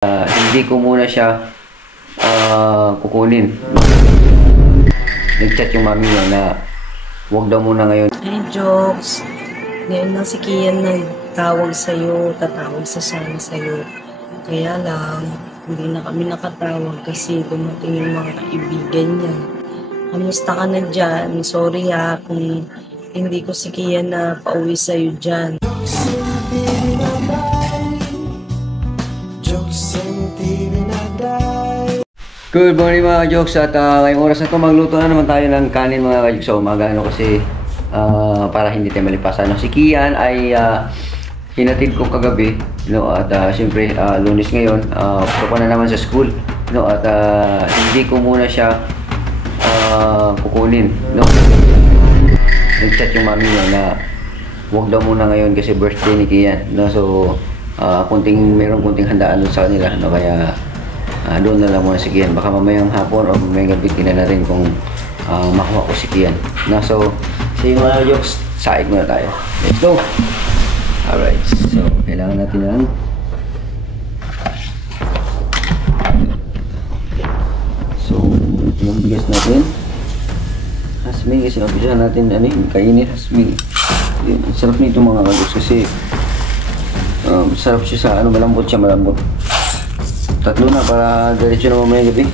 Hindi ko muna siya kukunin. Nag-chat yung mami niya na huwag daw muna ngayon. Hey, Jokes. Ngayon na si Kian nagtawag sa'yo, tatawag sa sana sa'yo. Kaya lang, hindi na kami nakatawag kasi dumating yung mga kaibigan niya. Kamusta ka na dyan? Sorry ha kung hindi ko si Kian na pauwi sa'yo dyan. Good morning mga Jokes, at ngayong oras na ito magluto na naman tayo ng kanin mga Jokes sa umaga, kasi para hindi tayo malipasan. Si Kian ay hinatid ko kagabi, at siyempre Lunes ngayon, puso ko na naman sa school, at hindi ko muna siya kukunin. Nag-chat yung mami niya na huwag daw muna ngayon kasi birthday ni Kian, so merong kunting handaan doon sa kanila, kaya doon na lang muna si Kian. Baka mamayang hapon o mamayang gabi tingnan na rin kung makuha ko si Kian. So, sige mga Jokes, saig muna tayo. Let's go! Alright, so kailangan natin yan. So, ito yung bigas natin. Hasmi, kasi napisahan natin kainin hasmi. Sarap nito mga Jokes kasi sarap siya sa malambot siya, malambot. Tatlo na para diretso na mamayang gabi.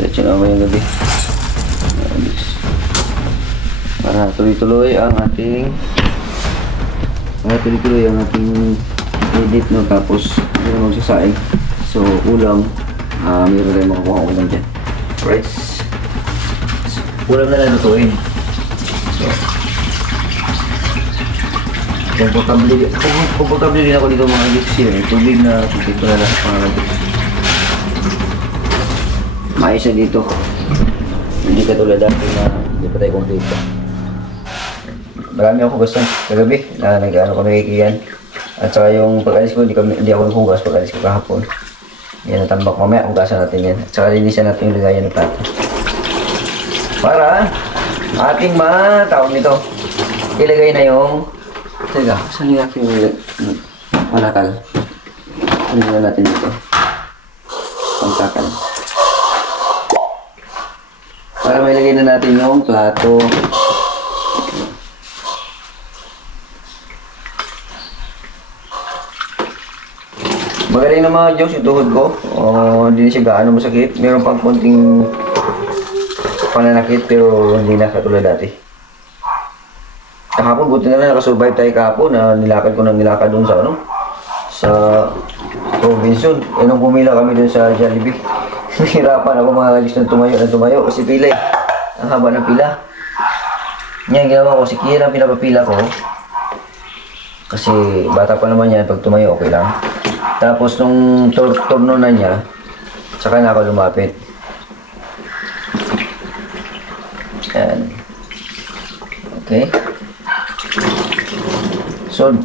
Diretso na mamayang gabi. Para tuloy-tuloy ang ating edit, tapos hindi na magsasaing. So ulam, mayroon rin makakuha ulam dyan. Right? So, ulam na lang lutuin. So komportable din ako dito mga Jokes. Tubig na dito na lang mga Jokes. Maayos na dito. Hindi katulad dati na hindi pa tayo complete. Marami ako basta kagabi na nag-ano kami kay Kian. At saka yung pag-alis ko, hindi ako naghugas pag-alis ko kahapon. Yan, natambak mamaya, hugasan natin yan. At saka linisan natin yung lagayan ng plato. Para ating tawag nito, ilagay na yung teka, saan yung aking manakal? Ano na natin dito? Pangkakal. Para mailagay na natin yung plato. Magaling na mga Jokes yung tuhod ko. Hindi na siya gaano masakit. Meron pang konting pananakit pero hindi na katulad dati. Kahapon, buti na lang nakasurvive tayo kahapon na nilakad ko ng nilakad doon sa Robinson. Nung pumila kami doon sa Jollibee, nahirapan ako mga Jokes na tumayo kasi pila ang haba ng pila. Ngayon ginawa ko, si Kian ang pinapapila ko kasi bata pa naman yan, pag tumayo okay lang. Tapos nung turno na niya, saka na ako lumapit. Yan. Okay. So,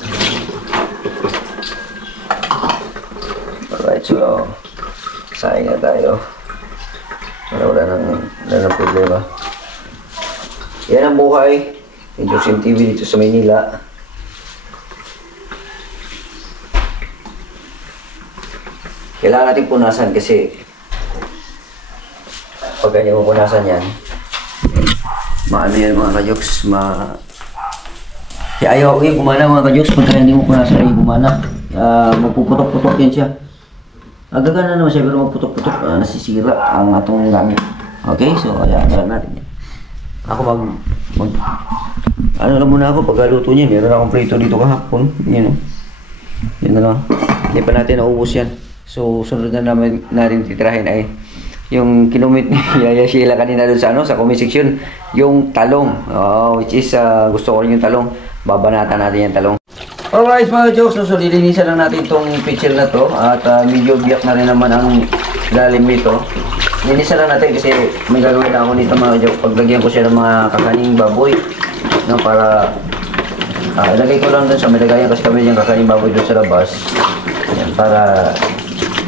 alright, so saing na tayo. Wala ng problema. Yan ang buhay ni Jokes TV dito sa Maynila. Kailangan natin punasan kasi pag ganyan mo punasan yan, maano yan mga Jokes, ayaw ko gumana mga Jokes, pagka hindi mo punasan ay gumana, magpuputok-putok yan siya. Agagana naman siya pero magputok-putok, nasisira ang atong gamit. Okay, so ayan natin yan. Ako ano lang muna ako pagkaluto niya. Meron akong prito dito kahapon, yan na lang, hindi pa natin naubos yan. So sunod na namin titirahin ay yung kinumit ni Yaya Sheila kanina doon sa comment section, yung talong, which is gusto ko rin yung talong. Babanatan natin yung talong. Alright mga Jokes, so lilinisan lang natin itong pitcher na to at medyo biyak na rin naman ang lalim nito. Linisan lang natin kasi may gagawin na ako nito mga Jokes. Paglagyan ko siya ng mga kakaning baboy, para ilagay ko lang doon sa malagayan kasi kami yung kakaning baboy doon sa labas. Yan, para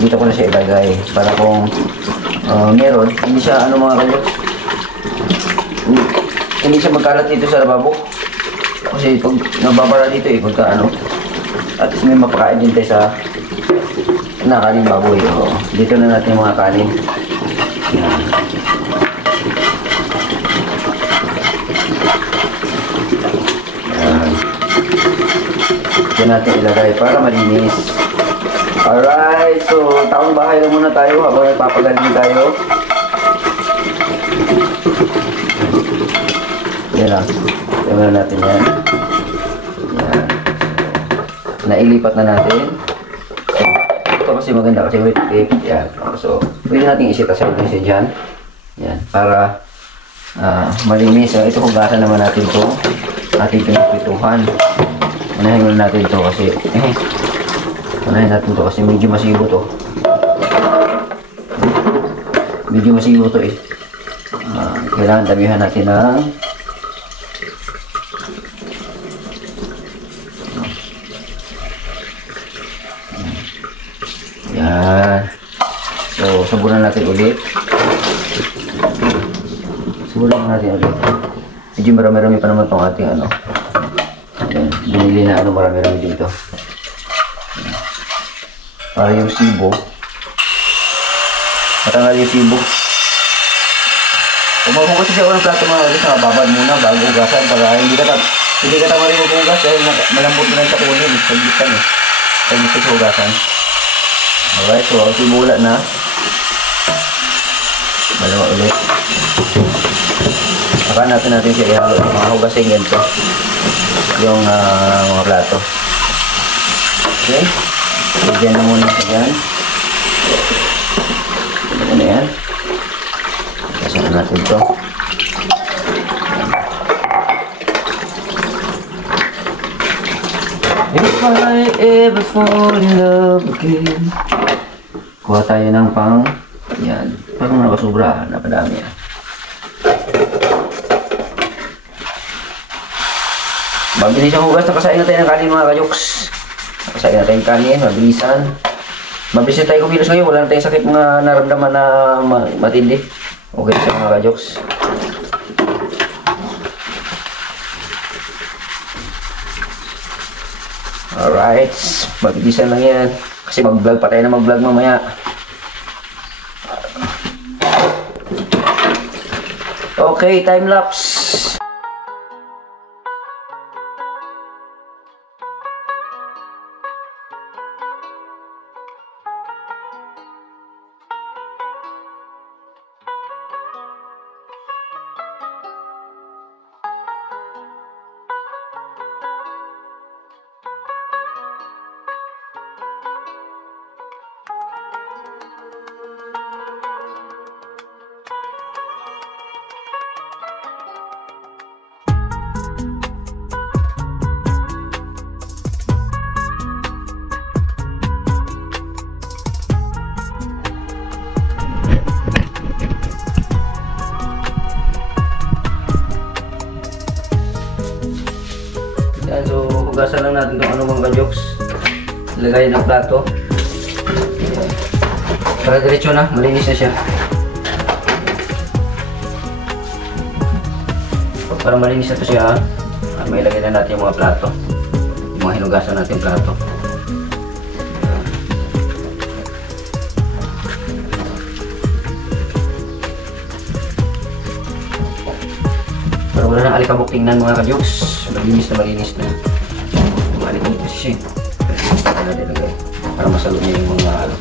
dito ko na siya ilagay para kung meron, hindi siya mga Jokes, hindi siya magkalat dito sa lababo. Kasi pag nababara dito pagka at least may mapakain din tayo sa na kanin baboy. O, dito na natin yung mga kanin. Yan. Yan. Yan natin ilagay para malinis. Alright, so taong bahay lang muna tayo habang nagpapagaling tayo. Yan lang. Tingnan natin yan. Yan. Nailipat na natin. Ito kasi maganda kasi wet tape. Yan. So, pwede natin isita sa ulit dyan. Yan. Para malinis. So, ito hugasan naman natin ito. Ating pinagpituhan. Unahin muna natin ito kasi unahin natin ito kasi medyo masibo to. Medyo masibo to eh. Kailangan damihan natin ng yan. So, sabunan natin ulit. Sabunan natin ulit. Medyo marami-rami pa naman itong ating ano. Ayan, binili na ano marami-rami dito. Para yung sibo. Matanggal yung sibo. Kung kasi siya unang plato mga ulit, babad muna bago ugasan para hindi ka tamarin mag-ugas dahil malambot na sa kunin. Sagitan eh. Kaya gusto sa ugasan. Alright, so ang sibula na. Dalawa ulit. Saka natin siya ihalo ng mga hugasing ganito. Yung mga plato. Okay. Lagyan na muna siya dyan. Lagyan na yan. Kasama natin ito. If I ever fall in love again. Kuha tayo ng pang yan. Parang nakasubra. Napadami yan. Mabilis ang hugas. Nakasain na tayo ng kanin mga kajoks. Nakasain na tayo ng kanin. Mabilisan. Mabilis na tayo kumilos ngayon. Wala na tayong sakit mga naramdaman na matindi. Okay sa mga kajoks. Alright. Mabilisan lang yan. Kasi mag-vlog pa tayo na mag-vlog mamaya. Okay, time lapse. Yan, so hugasan lang natin itong ano mga kajoks. Lagay ng plato. Para diretso na, malinis na siya. Para malinis na ito siya, may ilagay na natin yung mga plato. Yung mga hinugasan natin yung plato. Para wala nang alikabok tingnan mga kajoks. Malinis na. Malikabok kasi siya. Para nilagay. Para masalo niya yung mga ano.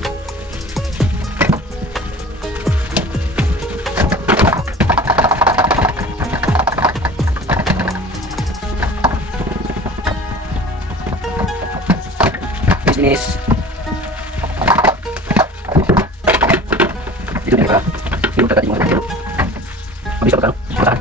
Business. Dito na ka. Dito ka yung mga dito. Mabisa ka. Matahan.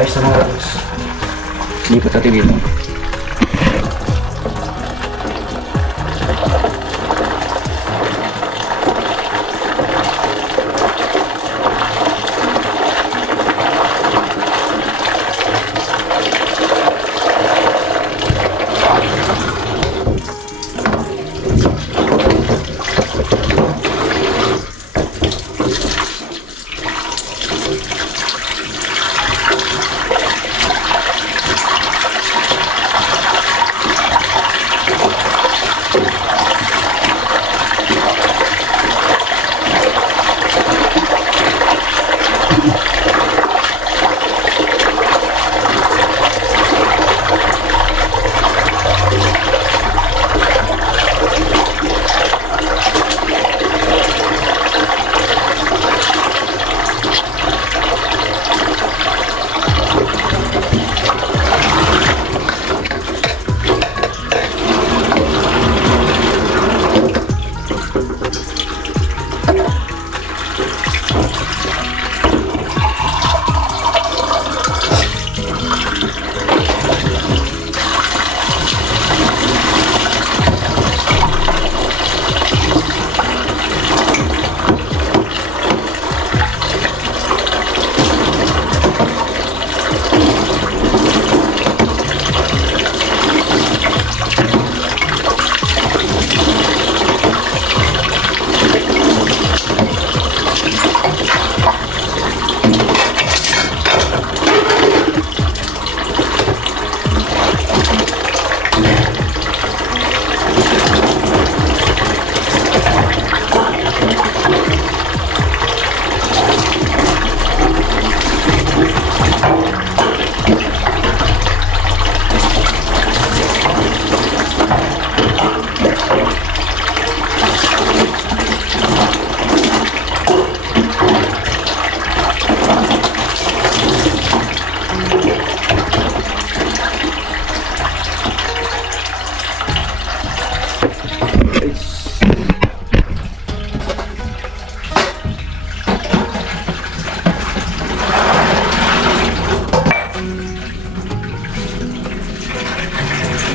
Ayos na mga kajoks. Lipat natin dito.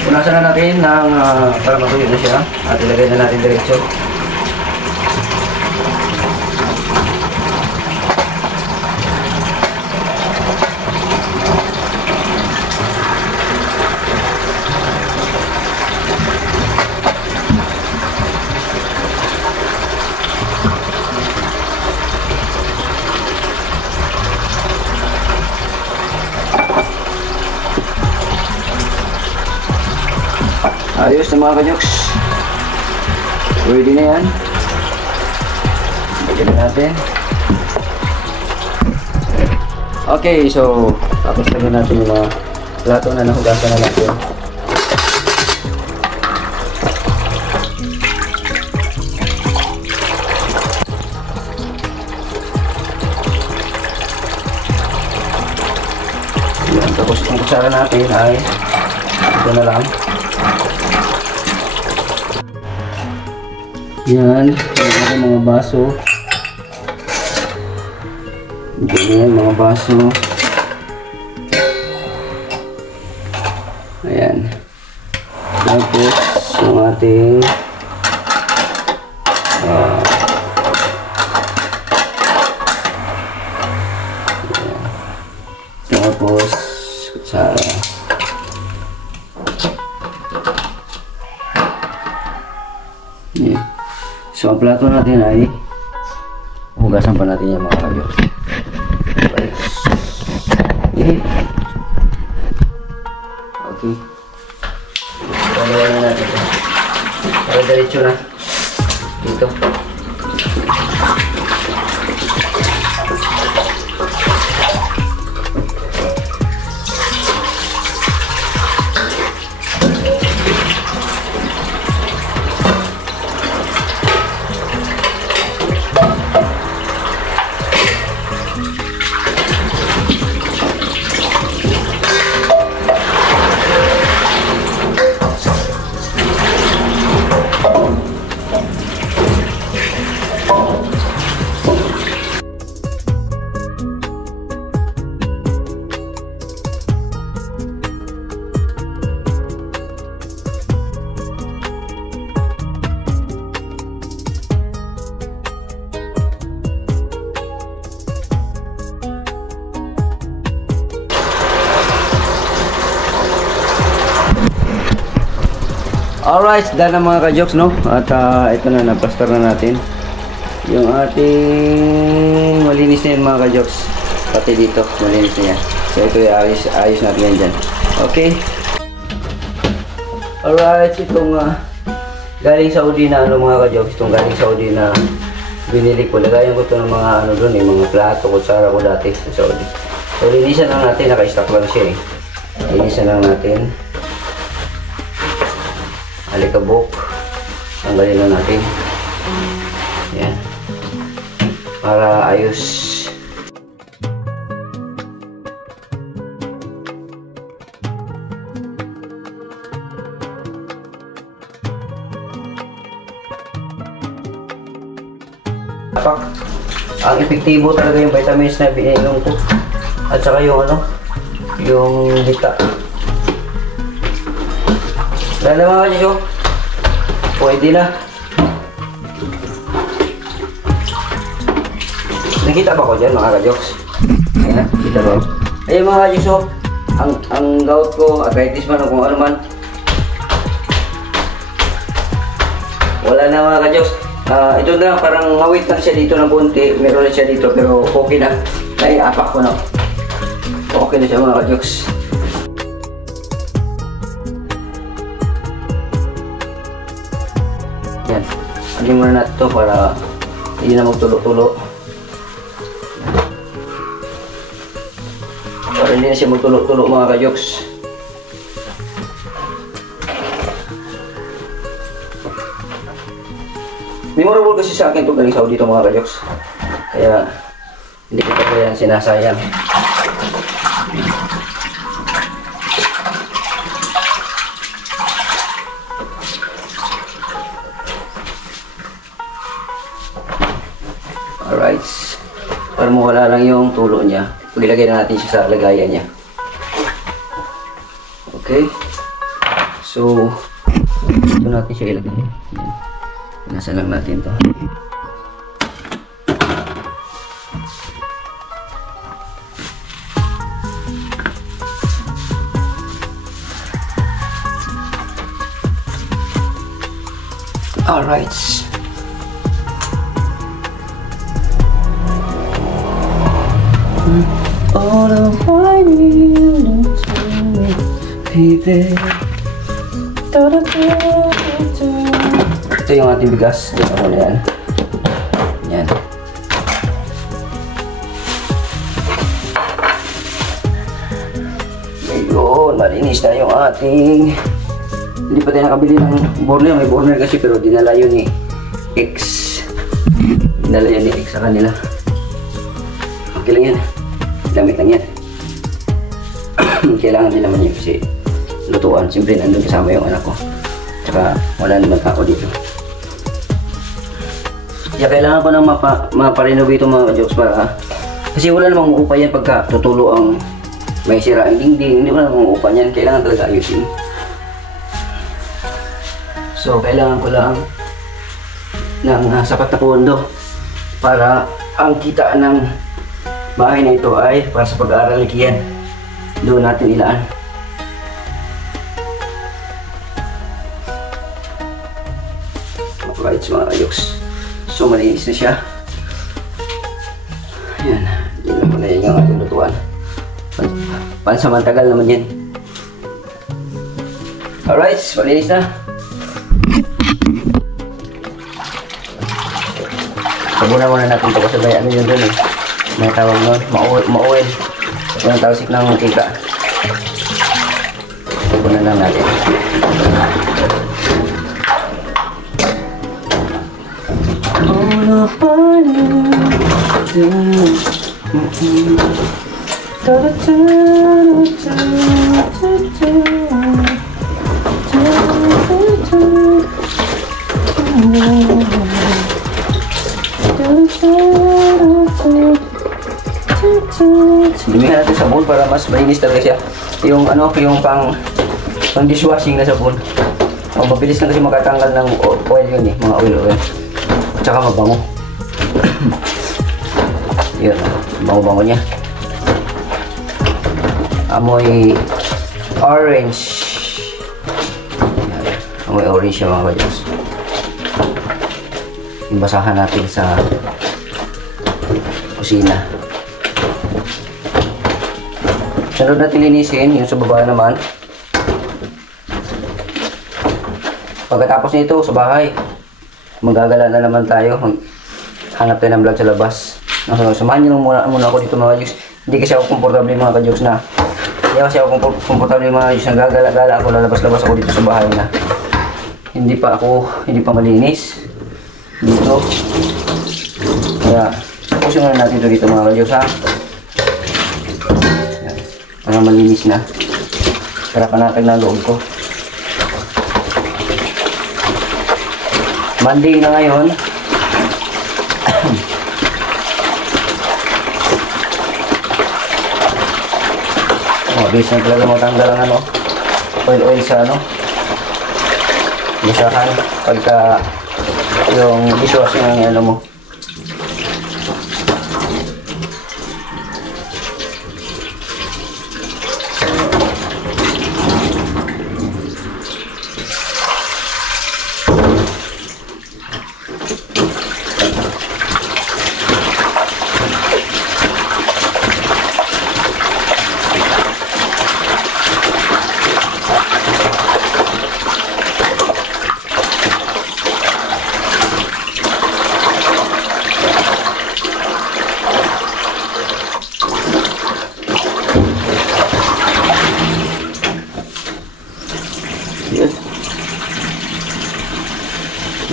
Punasan na natin ng para matuyo na siya at ilagay na natin diretso. Ayos na mga kajoks. Ready na yan. Lagyan na natin. Okay, so tapos lagyan natin yung mga plato na nahugasan na natin. Yan, tapos yung kutsara natin ay ito na lang. Yan, ito mga baso. Yan, mga baso. Ayan. Tapos, yung ating tapos, kutsara. Yan. So, ang plato natin ay hugasan pa natin yung mga kajoks. Okay. Palawan na natin ito. Para diretso na. Dito. Alright, done na mga ka-jokes, no? At ito na, naplastar na natin yung ating malinis na yan mga ka-jokes. Pati dito, malinis na yan. So ito ayos natin yan dyan. Okay. Alright, itong galing Saudi na ano mga ka-jokes. Itong galing Saudi na binili ko. Lagayan ko ito ng mga ano doon mga plato, kutsara ko dati sa Saudi. So linisan lang natin, naka-stock lang siya eh. Linisan lang natin. Alikabok. Tanggalin na natin. Yan. Para ayos. Ang epektibo talaga yung vitamins na binainom ko. At saka yung ano, yung dita. Dahil mga kadyo, pwede na. Nakita ba ko dyan mga kadyoks? Ayan na, kita ba? Ayan mga kadyoks, ang gout ko, arthritis man o kung ano man. Wala na mga kadyoks. Ito na, parang ngawit lang siya dito ng konti. Meron na siya dito pero okay na. Naiapak ko na. Okay na siya mga kadyoks. Yan. Alin muna natin ito para hindi na magtulo-tulo. Para hindi na siya magtulo-tulo mga kadyoks. Memorable kasi sa akin ito galing Saudi ito mga kadyoks. Kaya hindi ko pa yan sinasayang. Alright. Para mawala lang yung tulo niya, ilagay na natin siya sa lagayan niya. Okay. So, ito natin siya ilagay. Yan. Nasa lang natin to. Alright. All of my needs be there. Ito yung ating bigas. Dito ako na yan. Yan. Ayun. Malinis na yung ating... Hindi pa tayo nakabili ng burner. May burner kasi pero dinala yun ni X. Dinala yun ni X sa kanila. Okay lang yan. Damit lang yan. Kailangan din naman yun kasi lutuan. Siyempre nandun kasama yung anak ko. Tsaka wala naman ako dito. Kaya kailangan ko nang maparenovate itong mga jokes para kasi wala namang uupa yan pagka tutulo ang may sira ang dingding. Hindi wala namang uupa yan. Kailangan talaga ayusin. So kailangan ko lang ng sapat na pondo para ang kita ng bahay na ito ay para sa pag-aaral ni Kian. Doon natin ilaan. Alright mga kayoks. So malinis na siya. Ayan. Yan naman na yan yung ating lutuan. Pansamantagal naman yan. Alright. Malinis na. Sabunan muna natin ito kasi may ano yun dun eh. May tawag nun. Ma-oil. Yung talsik ng mantika. Sabunan lang natin. Dumihan natin sabon para mas malinis talaga siya. Yung ano, yung pang dishwashing na sabon. Mabilis na kasi makatanggal ng oil yun eh, mga oil. Tsaka mabango. Yun, bango-bango niya. Amoy orange. may orange siya mga kadyos. Imbasahan natin sa kusina. Sunod natin linisin yung sa baba naman. Pagkatapos nito sa bahay, magagala na naman tayo. Hanap tayo ng vlog sa labas. Samahan nyo muna ako dito mga kadyos. Hindi kasi ako komportable mga kadyos na. Hindi kasi ako komportable mga kadyos na gagala-gala ako, lalabas-labas ako dito sa bahay na. Hindi pa malinis dito. Kaya tapusin muna natin ito dito mga kadyos ha. Yan. Para malinis na. Para panatag na loob ko. Monday na ngayon. Bilis na talaga matanggal ang oil sa basahan pagka yung dishwashing ng mo.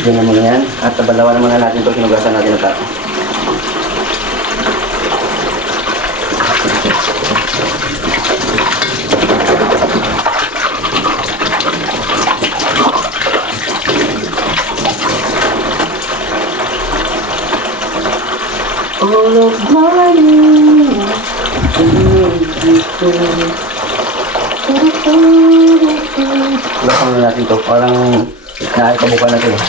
Ito naman yan. At tabalawan naman natin ito. Sinugasan natin ang tato. All of my Lakan na natin ito. Parang naikabukan na ito eh.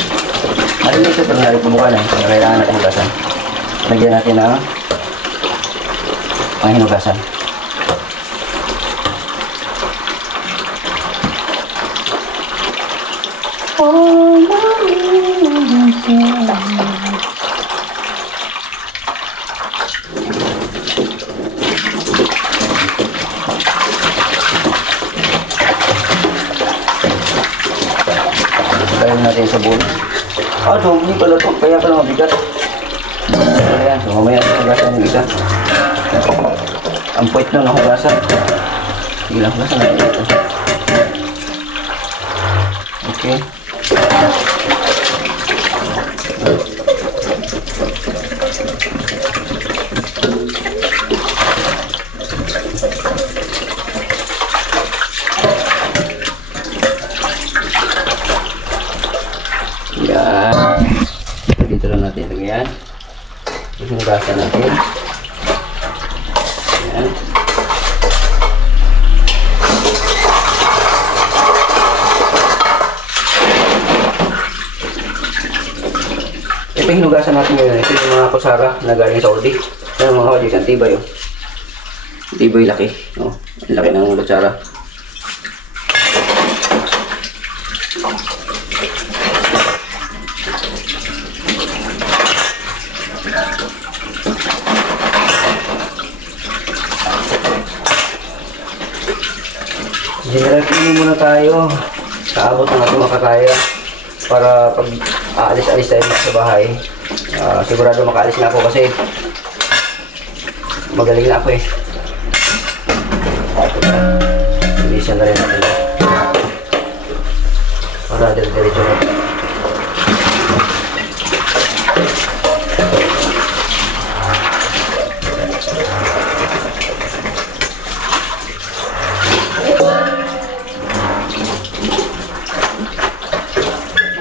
Ano ito pero naikabukan eh. Kailangan natin hinugasan. Lagyan natin ng hinugasan. Kaya natin sa bowl. So hindi pala ito. Kaya pala mabigat. Ayan. So mamaya hugasan yung isa. Ang puwit na hugasan. Sige lang, hugasan natin ito. Okay. Yan. Dito lang natin ito yan. Hugasan natin. Yan. Ito hinugasan natin yun. Ito yung mga kusara na galing sa Saudi. Ito yung mga kajis. Ang tibay yun. Ang tibay laki. Oh, ang laki ng kutsara. General cleaning muna tayo. Kaabot ng ating makakaya. Para pag aalis-alis tayo sa bahay, sigurado makaalis na ako kasi magaling na ako eh. Bilisan na rin natin para diretso na.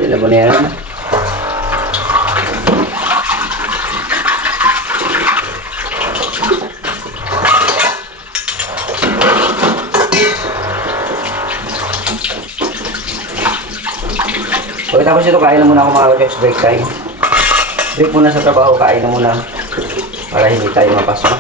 Sila mo na yan. Pagkatapos ito, kain na muna ako mga kajaks, break time. Break muna sa trabaho, kain na muna para hindi tayo mapasma.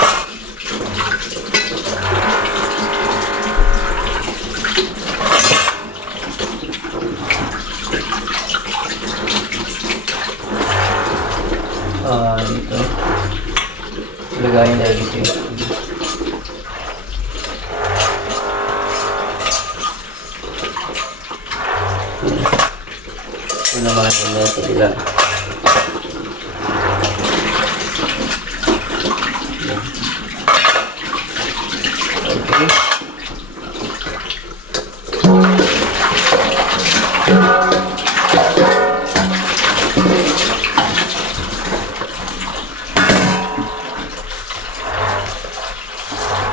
naman. Pwede lang. Okay.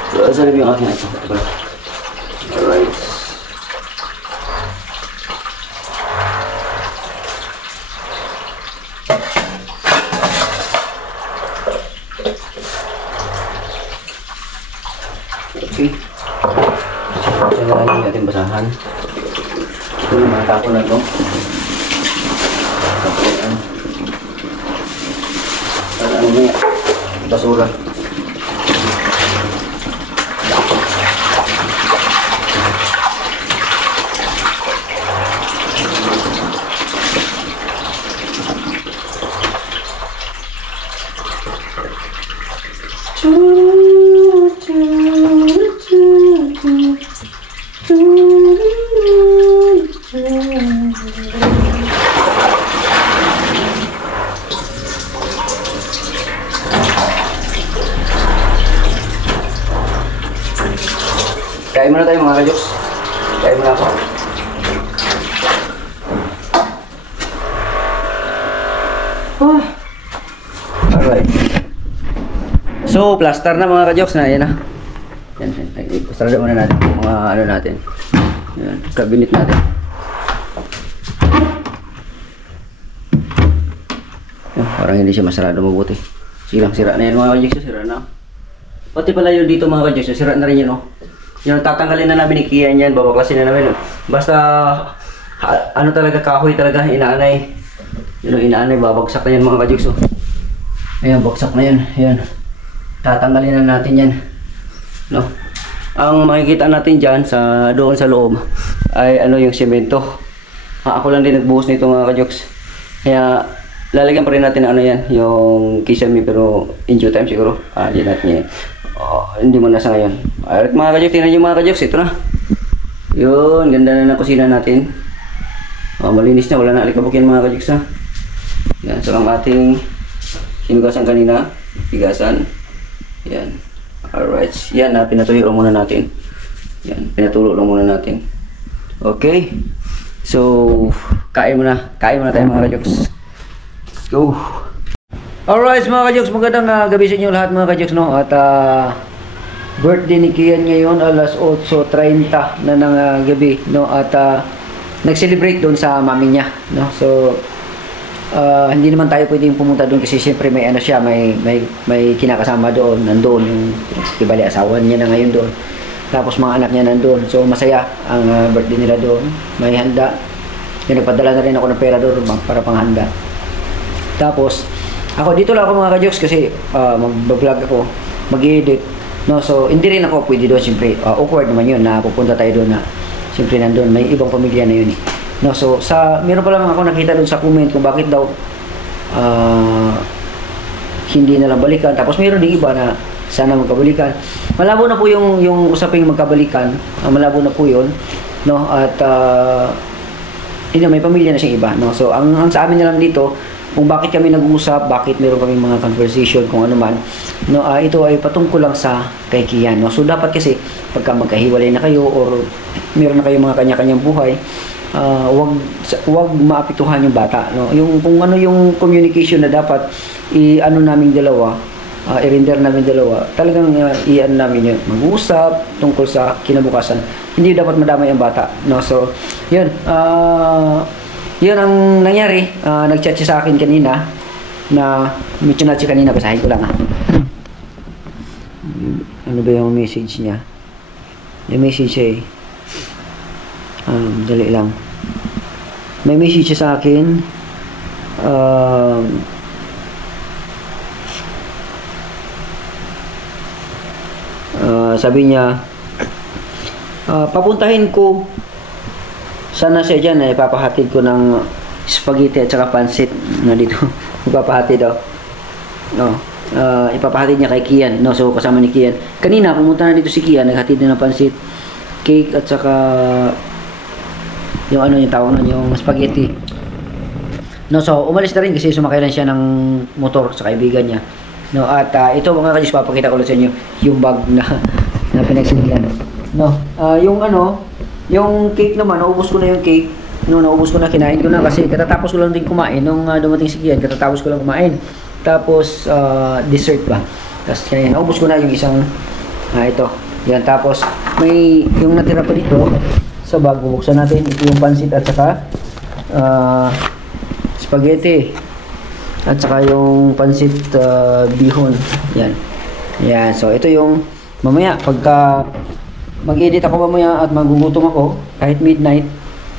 So, asa yung aking ito? Alright. Okay. Kasi na lang yung ating basahan. Ito na mga tako na ito. Tapuan. Ano mo yan? Basura. Kain muna tayo mga kajoks. Kain muna ako. Alright. So, plaster na mga kajoks na. Yan na. Yan. Plaster muna natin yung mga ano natin. Yan. Cabinet natin. Yan. Parang hindi siya masarado mabuti. Sige lang, sira na yan mga kajoks. Sira na. Pati pala yun dito mga kajoks. Sira na rin yun, oh. Yung tatanggalin na namin ni Kian yan, babaklasin na namin. Basta, ano talaga, kahoy talaga, inaanay. Yun, inaanay, babagsak na yan mga kajuks. Oh. Ayan, bagsak na yan. Ayan. Tatanggalin na natin yan. No? Ang makikita natin dyan, doon sa loob, ay ano yung semento. Ako lang din nagbuhos nito mga kajuks. Kaya, lalagyan pa rin natin ano yan, yung kisame, pero in due time siguro. Di natin yan. Hindi mo na sa ngayon. Alright mga kajoks, tingnan nyo mga kajoks, ito na. Yun, ganda na ng kusina natin. Malinis na, wala na alikabok yan mga kajoks ha. Yan, so ang ating hinugasan kanina, higasan. Yan. Alright, yan na, pinatuyo lang muna natin. Yan, pinatulo lang muna natin. Okay. So, kain muna tayo mga kajoks. Let's go. Alright mga kajoks, magandang gabi sa inyo lahat mga kajoks, no? At birthday ni Kian ngayon, alas 8:30 na ng gabi, no? At nag-celebrate doon sa mami niya, no? So hindi naman tayo pwedeng pumunta doon kasi siyempre may ano siya, may kinakasama doon, nandoon yung kibali asawa niya na ngayon doon. Tapos mga anak niya nandoon. So masaya ang birthday nila doon. May handa. Yung nagpadala na rin ako ng pera doon para panghanda. Tapos ako dito lang ako mga kajoks kasi mag-vlog ako, mag-edit, no? So hindi rin ako pwede doon, siyempre awkward naman yun na pupunta tayo doon na siyempre nandun may ibang pamilya na yun eh, no? So meron pa lang ako nakita doon sa comment kung bakit daw hindi na lang balikan, tapos meron ding iba na sana magkabalikan. Malabo na po yung usaping magkabalikan, malabo na po yun, no? At may pamilya na siyang iba, no? So ang sa amin na lang dito, kung bakit kami nag-uusap, bakit meron kami mga conversation kung ano man, no, ito ay patungkol lang sa kay Kian, no? So dapat kasi pagka magkahiwalay na kayo or meron na kayong mga kanya-kanyang buhay, wag maapektuhan yung bata, no? Yung kung ano yung communication na dapat i-ano naming dalawa, i-render namin dalawa, talagang i-ano namin yun, mag-uusap tungkol sa kinabukasan. Hindi dapat madamay ang bata, no? So yun, yun ang nangyari. Nag-chat siya sa akin kanina na may chat siya kanina, basahin ko lang ha. Ano ba yung message niya? Yung message siya dali lang. May message siya sa akin. Sabi niya, papuntahin ko sana siya dyan, ipapahatid ko ng spaghetti at saka pansit na dito. Ipapahatid daw. No. Ipapahatid niya kay Kian. No, so kasama ni Kian. Kanina pumunta na dito si Kian, naghatid na ng pansit, cake at saka yung ano yung tawag nun, yung spaghetti. No, so umalis na rin kasi sumakay lang siya ng motor sa kaibigan niya. No, at ito mga kajus, papakita ko ulit sa inyo yung bag na na pinagsigilan. No, yung yung cake naman, naubos ko na yung cake. No, naubos ko na, kinain ko na kasi katatapos ko lang din kumain nung dumating si Kian, katatapos ko lang kumain. Tapos dessert pa. Tapos kaya naubos ko na yung isang ito. Yan, tapos may yung natira pa dito sa bag, bubuksan natin. Ito yung pansit at saka spaghetti. At saka yung pansit bihon. Yan. Yan. So, ito yung mamaya, pagka mag-edit ako mamaya at magugutom ako, kahit midnight,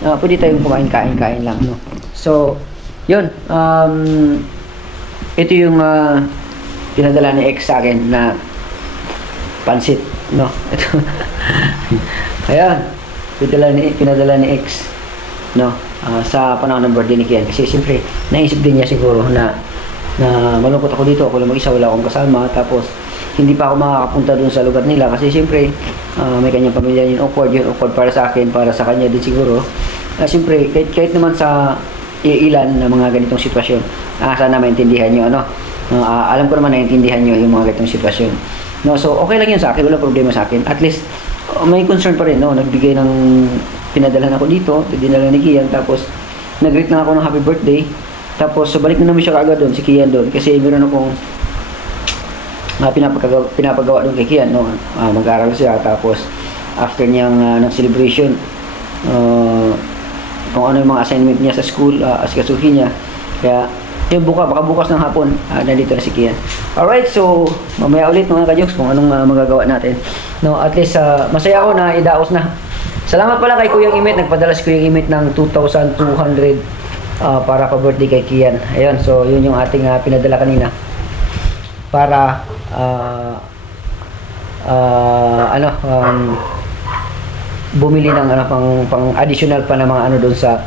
pwede tayong kumain, kain lang. No? So, yun. Ito yung pinadala ni X sa akin na pansit. No? Ito. Kaya, pinadala ni X. No? Sa panahon ng birthday ni Kian, kasi siyempre naisip din niya siguro na malungkot ako dito, ako lang mag-isa, wala akong kasama, tapos hindi pa ako makakapunta dun sa lugar nila kasi siyempre may kanyang pamilya, yun awkward para sa akin, para sa kanya din siguro. Siyempre kahit naman sa ilan na mga ganitong sitwasyon, sana maintindihan nyo, alam ko naman naintindihan nyo yung mga ganitong sitwasyon, no? So okay lang yun sa akin, wala problema sa akin, at least may concern pa rin, no? Nagbigay ng pinadala ako dito, dinala ni Kian, tapos nag-greet na ako ng happy birthday, tapos balik na naman siya kaagad doon, si Kian doon, kasi meron akong pinapagawa doon kay Kian, no? Mag-aaral siya, tapos after niyang ng celebration, kung ano yung mga assignment niya sa school, asikasuhin niya, kaya yung baka bukas ng hapon, nandito na si Kian. Alright, so mamaya ulit mga kajoks kung anong magagawa natin, no? At least masaya ako na idaos na. Salamat pala kay Kuyang Imit, nagpadala si Kuyang Imit ng 2,200 para pa-birthday kay Kian. Ayun, so yun yung ating pinadala kanina para bumili ng pang additional pa na mga doon sa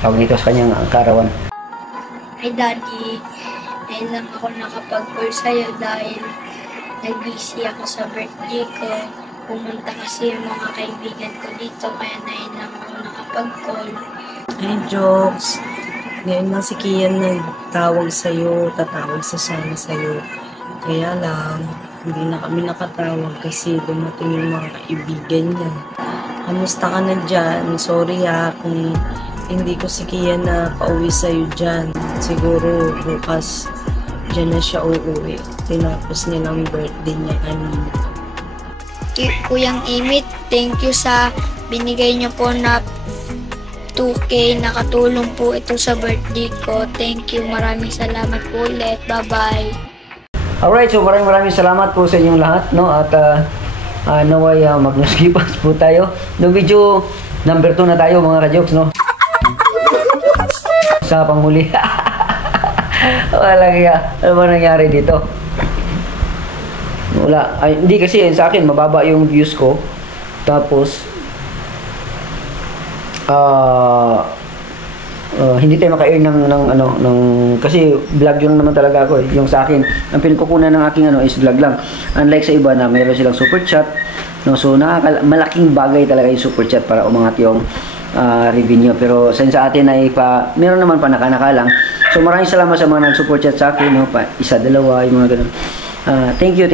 tawag nito sa kanyang karawan. Hi Daddy, ngayon lang ako nakapag-call sa'yo dahil nag-busy ako sa birthday ko. Pumunta kasi yung mga kaibigan ko dito, kaya ngayon lang ako nakapag-call. Hey, jokes. Ngayon lang si Kian nagtawag sa'yo, tatawag sana sa'yo. Kaya lang, hindi na kami nakatawag kasi dumating yung mga kaibigan niya. Kamusta ka na dyan? Sorry kung hindi ko si Kian na pauwi sa'yo dyan. Siguro bukas dyan na siya uuwi. Tinapos nilang birthday niya kanina. Kuyang Imit, thank you sa binigay niyo po na 2K. Nakatulong po ito sa birthday ko. Thank you. Maraming salamat po ulit. Bye-bye. Alright, so maraming salamat po sa inyong lahat, no? At naway mag-skipas po tayo. No, video number 2 na tayo mga ka-jokes, no? Sa panghuli. Wala kaya, ano ba nangyari dito? Wala. Ay, hindi kasi sa akin mababa yung views ko. Tapos hindi tayo maka-earn ng kasi vlog yun naman talaga ako, yung sa akin ang pinagkukunan ng aking is vlog lang, unlike sa iba na mayroon silang super chat, no? So malaking bagay talaga yung super chat para umangat yung revenue, pero sa atin ay meron naman pa naka lang. So maraming salamat sa mga nag-super chat sa akin, no? Isa, dalawa, yung mga ganun. Thank you,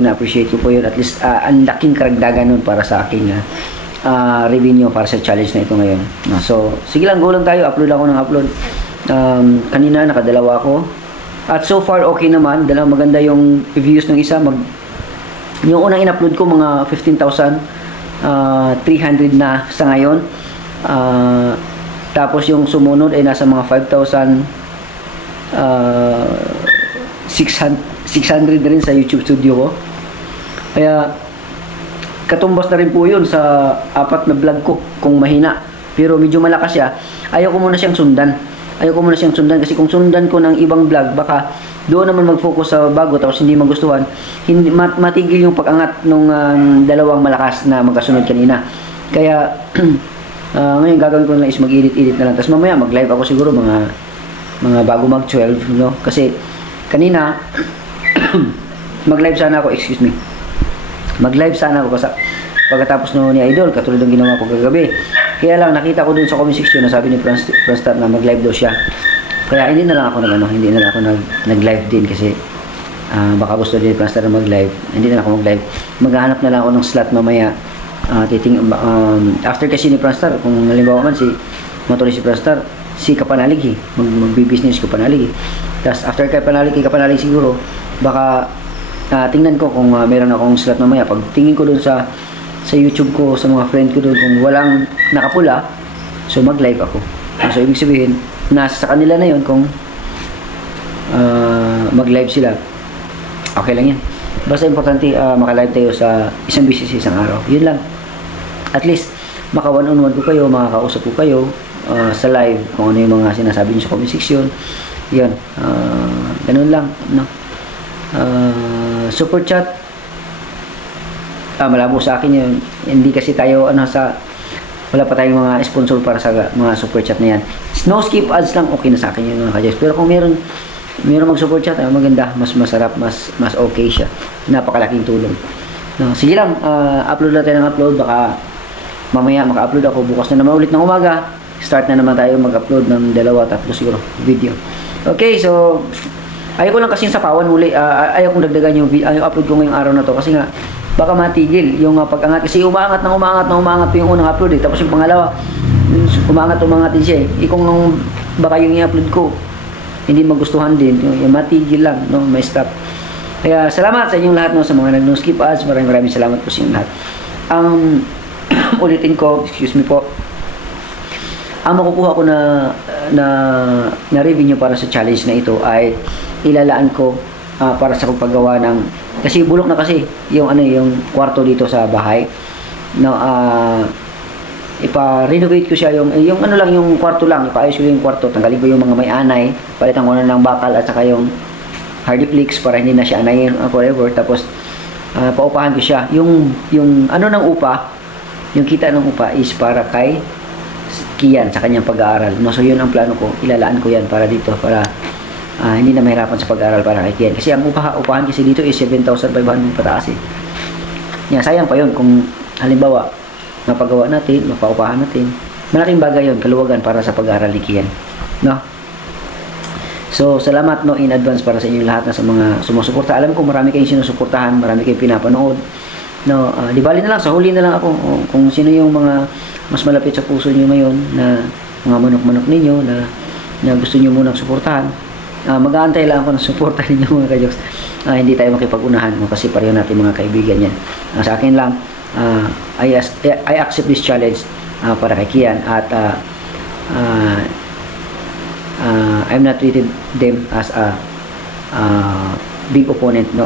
na appreciate ko po yun. At least ang laking karagdagan nun para sa aking revenue para sa challenge na ito ngayon. So sige lang, go lang tayo, upload ako ng upload. Kanina nakadalawa ako at so far okay naman, maganda yung views ng isa. Yung unang in-upload ko mga 15,300 na sa ngayon, tapos yung sumunod ay nasa mga 5,600 na rin sa YouTube studio ko. Kaya katumbas na rin po yun sa 4 na vlog ko kung mahina, pero medyo malakas siya. Ayaw ko muna siyang sundan kasi kung sundan ko ng ibang vlog, baka doon naman mag-focus sa bago tapos hindi magustuhan, hindi matigil yung pag-angat nung dalawang malakas na magkasunod kanina. Kaya ngayon gagawin ko na lang is mag-edit na lang, tapos mamaya mag-live ako siguro mga bago mag-12, no? Kasi kanina mag-live sana ako kasi pagkatapos no ni Idol, katulad ng ginawa ko kagabi. Kaya lang nakita ko dun sa comment section na sabi ni Franstar na mag-live daw siya. Kaya hindi na lang ako nag-live din kasi baka gusto din ni Franstar na mag-live. Hindi na lang ako mag-live. Maghahanap na lang ako ng slot mamaya. After kasi ni Franstar, kung halimbawa man matuloy si Franstar, si Kapanalig magbi-business Kapanalig. Tapos after Kapanalig siguro, baka tingnan ko kung meron akong slot mamaya. Pag tingin ko dun sa YouTube ko, sa mga friend ko doon, kung walang nakapula, so mag-live ako. So, ibig sabihin, nasa sa kanila na yon kung mag-live sila. Okay lang yan. Basta importante, maka-live tayo sa isang beses sa isang araw. Yun lang. At least, maka one-on-one ko kayo, makakausap ko kayo sa live, kung ano yung mga sinasabi nyo sa comment section. Yun. Ganun lang. No? Super chat, malabo sa akin yun. Hindi kasi tayo wala pa tayong mga sponsor para sa mga super chat na yan. No skip ads lang, okay na sa akin yun mga ka-Joks. Pero kung meron mag super chat, maganda, mas masarap, mas okay siya. Napakalaking tulong. No, sige lang, upload na tayo ng upload. Baka mamaya maka-upload ako, bukas na naman ulit ng umaga. Start na naman tayo mag-upload ng 2-3 siguro video. Okay, so ayaw ko lang kasing sapawan muli. Ayaw kong dagdagan yung upload ko ngayong araw na to kasi nga baka matigil yung pag-angat kasi umaangat pa yung unang upload tapos yung pangalawa umangat din siya kung baka yung i-upload ko hindi magustuhan din yung matigil lang, no? May stop. Kaya salamat sa inyong lahat, no? Sa mga nag-skip ads, maraming salamat po sa inyong lahat. Ulitin ko, excuse me po, ang makukuha ko na revenue para sa challenge na ito ay ilalaan ko para sa paggawa ng, kasi bulok na kasi yung kwarto dito sa bahay. No, ipa-renovate ko siya yung kwarto lang, ipaayos ko yung kwarto, tanggalin ko yung mga may anay, palitan ko na ng bakal at saka yung hardiplex para hindi na siya anayin forever. Tapos paupahan ko siya. Yung ng upa, yung kita ng upa is para kay Kian sa kanyang pag-aaral. No, so yun ang plano ko, ilalaan ko yan para dito, para hindi na mahirapan sa pag-aaral para kay Kian. Kasi ang upahan kasi dito is 7,500 pataas eh. Yan, sayang pa yun kung halimbawa mapagawa natin, mapaupahan natin. Malaking bagay yun, kaluwagan para sa pag-aaral ni Kian. No? So, salamat no in advance para sa inyong lahat na sa mga sumusuporta. Alam ko marami kayong sinusuportahan, marami kayong pinapanood. No, di bali na lang, sa huli na lang ako kung sino yung mga mas malapit sa puso niyo ngayon na mga manok-manok ninyo na gusto niyo munang suportahan. Mag-aantay lang ako ng suporta ninyo mga ka-Joks. Hindi tayo makipag-unahan kasi pareho natin mga kaibigan yan. Sa akin lang, I accept this challenge para kay Kian at I'm not treated them as a big opponent, no,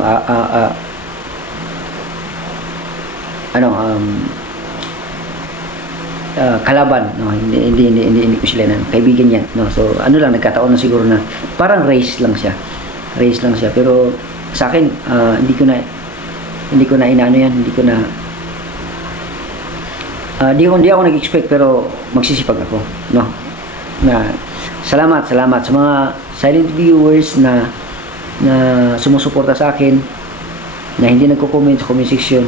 kalaban, no, hindi ko sila ng kaibigan yan, no. So lang, nagkataon na siguro na parang race lang siya, pero sa akin hindi ko na inaano yan, hindi ako nag-expect, pero magsisipag ako, no, na salamat sa mga silent viewers na sumusuporta sa akin, na hindi nagko-comment sa comment section.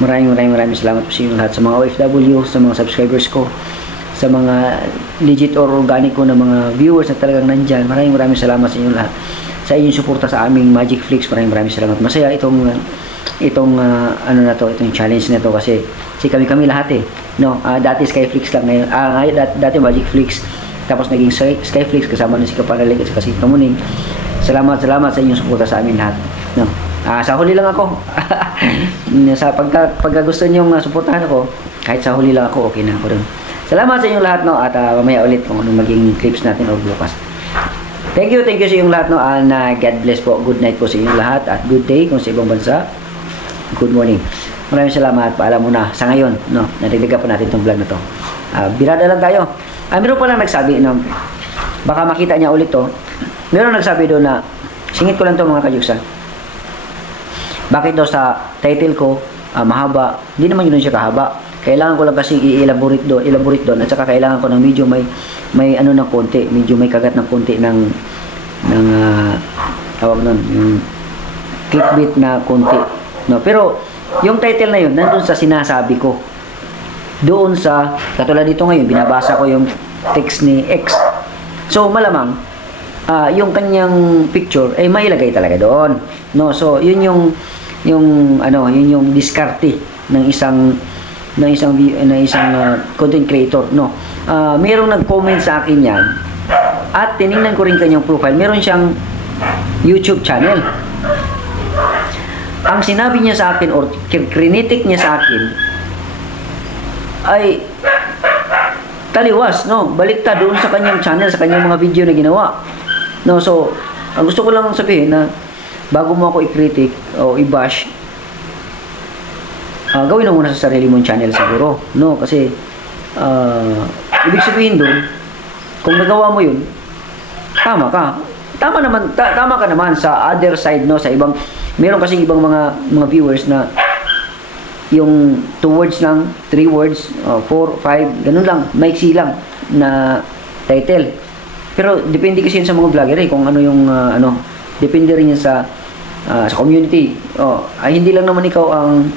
Maraming salamat po sa inyo lahat, sa mga OFW, sa mga subscribers ko, sa mga legit or organic ko na mga viewers na talagang nandyan. Maraming salamat sa inyo lahat, sa inyong suporta sa aming Magic Flix. Maraming salamat. Masaya itong challenge na to kasi kami lahat eh, no. Dati Skyflix lang, ngayon dati Magic Flix, tapos naging Skyflix kasama na si Kapanalig at si Kamuning. Salamat sa inyong suporta sa amin lahat, no. Sa huli lang ako. Sa pagka gusto niyo suportahan ako, kahit sa huli lang ako, okay na ako doon. Salamat sa inyong lahat, no, at mamaya ulit kung anong maging clips natin o bukas. Thank you sa inyong lahat, no, na God bless po. Good night po sa inyong lahat at good day kung sa ibang bansa. Good morning. Maraming salamat. Paalam muna sa ngayon, no. Nadagdagan po natin itong vlog na to. Birada lang tayo. Meron pa lang nagsabi, no, baka makita niya ulit to. Meron nagsabi doon na, singit ko lang to mga ka-Joks, bakit daw sa title ko mahaba? Hindi naman yun siya kahaba. Kailangan ko lang kasi i-elaborate doon at saka kailangan ko ng medyo may ng konti, medyo may kagat ng konti ng tawag nun, yung clickbait na konti, no. Pero yung title na yun nandun sa sinasabi ko. doon sa, katulad dito ngayon, binabasa ko yung text ni X. So, malamang, yung kanyang picture ay mailagay talaga doon. No, so yun yun yung diskarte ng isang content creator, no. Merong nag-comment sa akin yan at tiningnan ko rin kanyang profile. Meron siyang YouTube channel. Ang sinabi niya sa akin or krinitik niya sa akin ay taliwas, no. Baliktad doon sa kanyang channel, sa kanyang mga video na ginawa. No, so, ang gusto ko lang sabihin na bago mo ako i-critic o i-bash, gawin mo muna sa sarili mong channel siguro. No, kasi ibig sabihin doon, kung nagawa mo yun, tama ka. Tama ka naman sa other side, no, sa ibang, meron kasi ibang mga viewers na yung 2 words lang, 3 words, 4, 5, ganun lang, maiksi lang na title. Pero depende kasi yun sa mga vlogger kung ano yung depende rin yan sa community. Hindi lang naman ikaw ang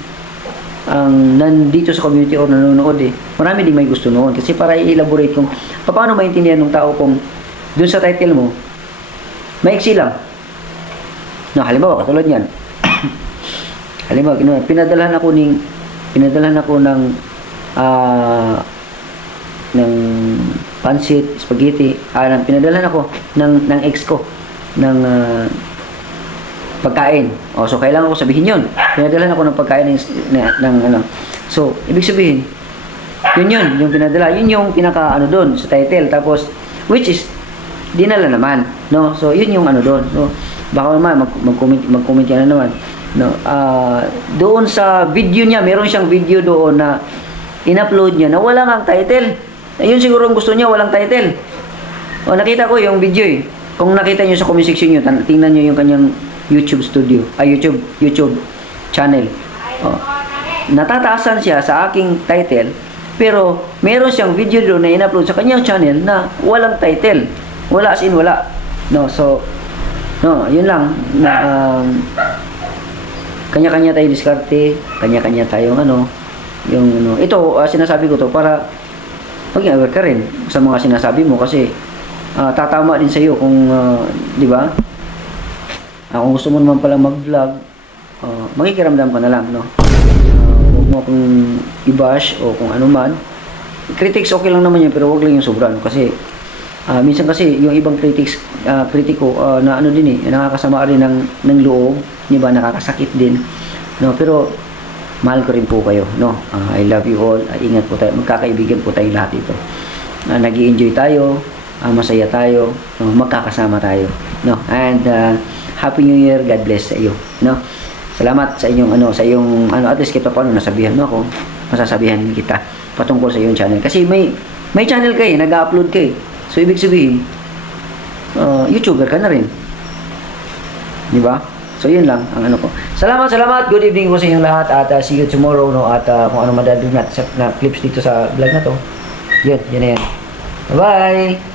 nandito sa community o nanonood Marami din may gusto noon kasi para i-elaborate kung paano maintindihan ng tao kung dun sa title mo maiksi lang. No, halimbawa katulad niyan. Halimbawa, pinadalhan ako ng pansit, spaghetti, pinadalhan ako ng ex ko ng pagkain. So kailangan ko sabihin 'yon. Pinadalhan ako ng pagkain ng So, ibig sabihin, yun yung pinadala. Yun yung pinaka doon sa title. Tapos which is dinala naman, no? So, yun yung doon. So, baka naman mag-comment yan na naman. No, doon sa video niya, meron siyang video doon na in-upload niya na wala ngang title. Ayun siguro ang gusto niya, walang title. Nakita ko yung video Kung nakita niyo sa comment section niyo, tingnan niyo yung kanyang YouTube channel. Natataasan siya sa aking title, pero meron siyang video doon na in-upload sa kanyang channel na walang title. Wala as in wala. No, so yun lang na kanya-kanya tayo diskarte, kanya-kanya tayong ito sinasabi ko to para maging aware ka rin sa mga sinasabi mo kasi tatama din sa iyo kung di ba? Kung gusto mo naman pala mag-vlog, makikiramdam ka na lang, no? Huwag mo akong i-bash o kung ano man. Critics okay lang naman yan, pero huwag lang yung sobra, no? Kasi minsan kasi yung ibang kritiko na nakakasama rin ng loob, di ba? Nakakasakit din, no? Pero mahal ko rin po kayo, no? I love you all. Ingat po tayo. Magkakaibigan po tayong lahat dito. Nag-i-enjoy tayo, masaya tayo, no? Magkakasama tayo, no? And Happy New Year. God bless sa iyo, no? Salamat sa inyong at least kita paano nasabihan mo ako, masasabihan kita patungkol sa iyong channel. Kasi may channel kayo, nag-upload kayo. So ibig sabihin, YouTuber ka na rin. Di ba? So yun lang ang ko. Salamat. Good evening po sa inyong lahat at see you tomorrow, no? At kung ano madadagdag na clips dito sa vlog na to. Yun na yan. Bye-bye.